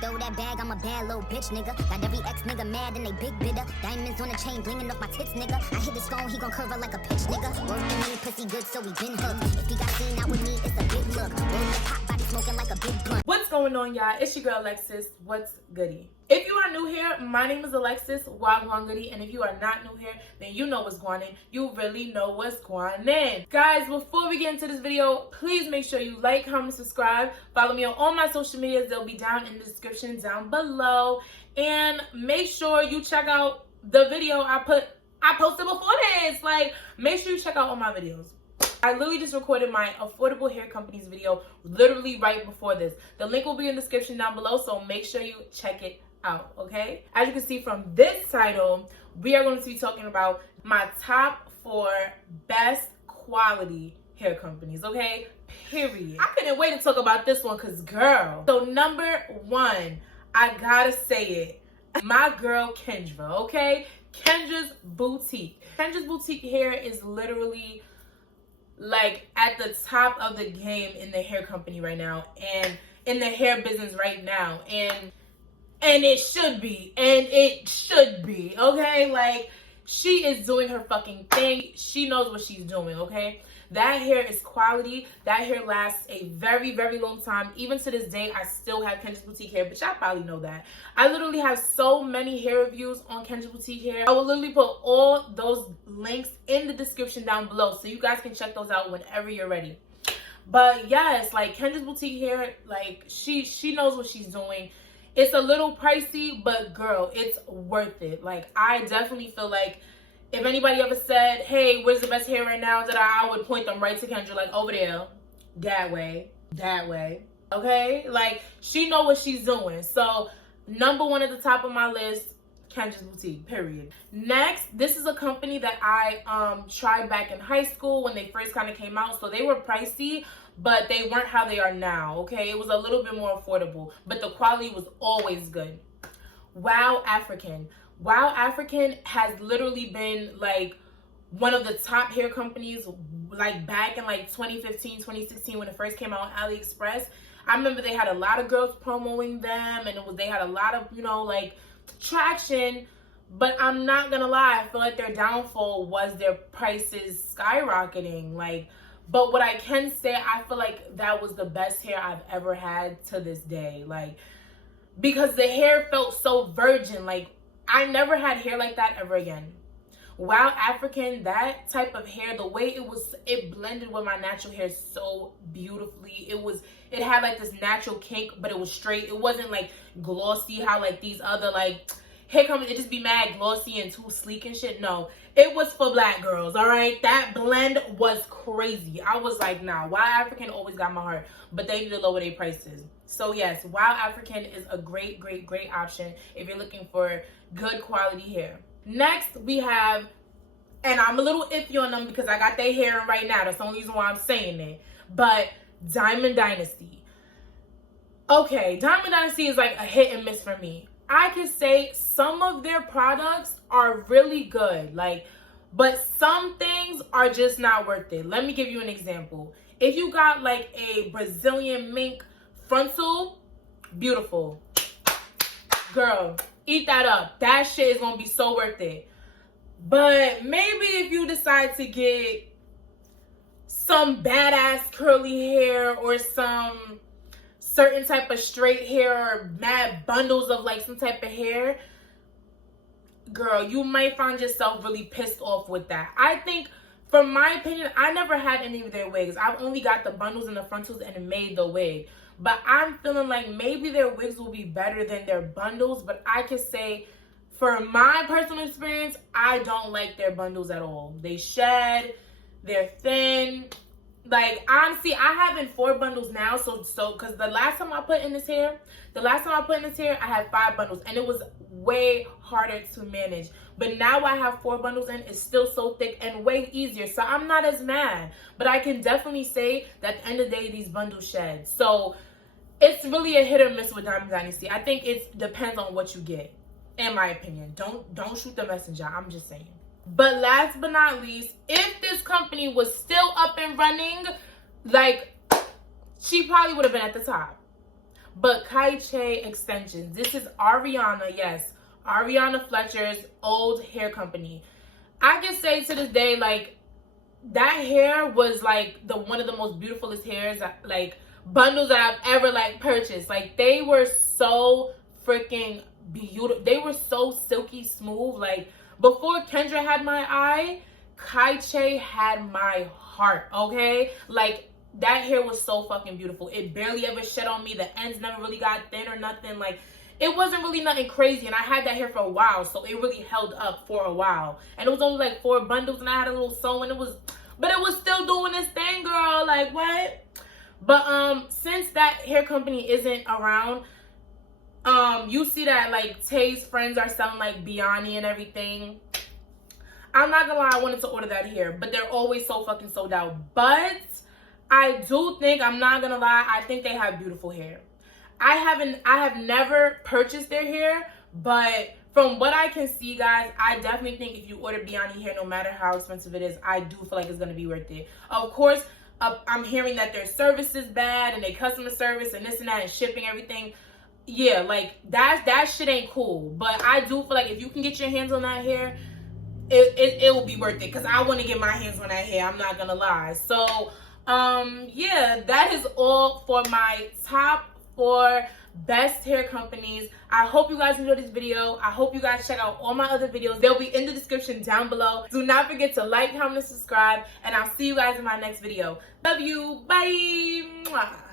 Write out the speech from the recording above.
Throw that bag, I'm a bad little bitch, nigga. Got every ex nigga mad and they big bidder. Diamonds on the chain, blinging off my tits, nigga. I hit his phone, he gon' curve her like a pitch, nigga. Word to me, pussy good, so we been hooked. If he got seen out with me, it's a big look. Word to pop, body smoking like a big blunt. What's going on, y'all? It's your girl, Alexis. What's goody? If you are new here, my name is Alexis, Wagwan Goody, and if you are not new here, then you know what's going on. You really know what's going on. Guys, before we get into this video, please make sure you like, comment, subscribe. Follow me on all my social medias. They'll be down in the description down below. And make sure you check out the video I posted before this. Like, make sure you check out all my videos. I literally just recorded my affordable hair companies video literally right before this. The link will be in the description down below, so make sure you check it out, okay? As you can see from this title, we are going to be talking about my top 4 best quality hair companies, okay? Period. I couldn't wait to talk about this one because, girl. So number 1, I gotta say it. My girl Kendra, okay? Kendras Boutique. Kendras Boutique hair is literally like at the top of the game in the hair company right now and in the hair business right now, and it should be, okay? Like, she is doing her fucking thing. She knows what she's doing, okay? That hair is quality. That hair lasts a very, very long time. Even to this day, I still have Kendras Boutique hair, but y'all probably know that. I literally have so many hair reviews on Kendras Boutique hair. I will literally put all those links in the description down below, so you guys can check those out whenever you're ready. But yes, like, Kendras Boutique hair, like, she knows what she's doing. It's a little pricey, but girl, it's worth it. Like, I definitely feel like if anybody ever said, hey, where's the best hair right now, that I would point them right to Kendra, like, over there, that way, okay? Like, she know what she's doing. So, number 1 at the top of my list, Kendras Boutique, period. Next, this is a company that I tried back in high school when they first kind of came out. So, they were pricey, but they weren't how they are now, okay? It was a little bit more affordable, but the quality was always good. Wow African. Wow African has literally been like one of the top hair companies, like back in like 2015, 2016 when it first came out on AliExpress. I remember they had a lot of girls promoting them, and they had a lot of, you know, like, traction. But I'm not gonna lie, I feel like their downfall was their prices skyrocketing. Like, but what I can say, I feel like that was the best hair I've ever had to this day. Like, because the hair felt so virgin. Like, I never had hair like that ever again. Wow African, that type of hair, the way it blended with my natural hair so beautifully. It had like this natural kink, but it was straight. It wasn't like glossy how like these other like hair companies, it just be mad glossy and too sleek and shit. No, it was for black girls, all right? That blend was crazy. I was like, nah, Wow African always got my heart, but they need to lower their prices. So yes, Wow African is a great, great, great option if you're looking for good quality hair. Next, we have, and I'm a little iffy on them because I got their hair in right now. That's the only reason why I'm saying it. But Dynasty. Okay, Dynasty is like a hit and miss for me. I could say some of their products are really good, like, but some things are just not worth it. Let me give you an example. If you got like a Brazilian mink frontal, beautiful. Girl, eat that up. That shit is gonna be so worth it. But maybe if you decide to get some badass curly hair or some certain type of straight hair or mad bundles of like some type of hair, girl, you might find yourself really pissed off with that. I think, from my opinion, I never had any of their wigs. I've only got the bundles and the frontals and made the wig. But I'm feeling like maybe their wigs will be better than their bundles. But I could say, for my personal experience, I don't like their bundles at all. They shed, they're thin. Like, honestly, I have in 4 bundles now. So because the last time I put in this hair, I had 5 bundles. And it was way harder to manage. But now I have 4 bundles in. It's still so thick and way easier. So I'm not as mad. But I can definitely say that at the end of the day, these bundles shed. So it's really a hit or miss with Dynasty. I think it depends on what you get, in my opinion. Don't shoot the messenger. I'm just saying. But last but not least, if this company was still up and running, like, she probably would have been at the top. but Kai extensions. This is Ariana, yes, Ariana Fletcher's old hair company. I can say to this day, like, that hair was like one of the most beautifulest hairs, like, bundles that I've ever like purchased. Like, they were so freaking beautiful. They were so silky smooth. Like, before Kendra had my eye, Kai had my heart, okay? Like, that hair was so fucking beautiful. It barely ever shed on me. The ends never really got thin or nothing. Like, it wasn't really nothing crazy, and I had that hair for a while, so it really held up for a while. And it was only like 4 bundles, and I had a little sewing. But it was still doing its thing, girl. Like, what? But since that hair company isn't around, you see that like Tay's friends are selling like Biani and everything. I'm not gonna lie, I wanted to order that hair, but they're always so fucking sold out. But I do think, I'm not gonna lie, I think they have beautiful hair. I have never purchased their hair, but from what I can see, guys, I definitely think if you order Biani hair, no matter how expensive it is, I do feel like it's gonna be worth it. Of course, I'm hearing that their service is bad and their customer service and this and that and shipping, everything. Yeah, like that shit ain't cool. But I do feel like if you can get your hands on that hair, it will be worth it, because I want to get my hands on that hair. I'm not gonna lie. So yeah, that is all for my top 4 best hair companies. I hope you guys enjoyed this video. I hope you guys check out all my other videos. They'll be in the description down below. Do not forget to like, comment, and subscribe, and I'll see you guys in my next video. Love you. Bye. Mwah.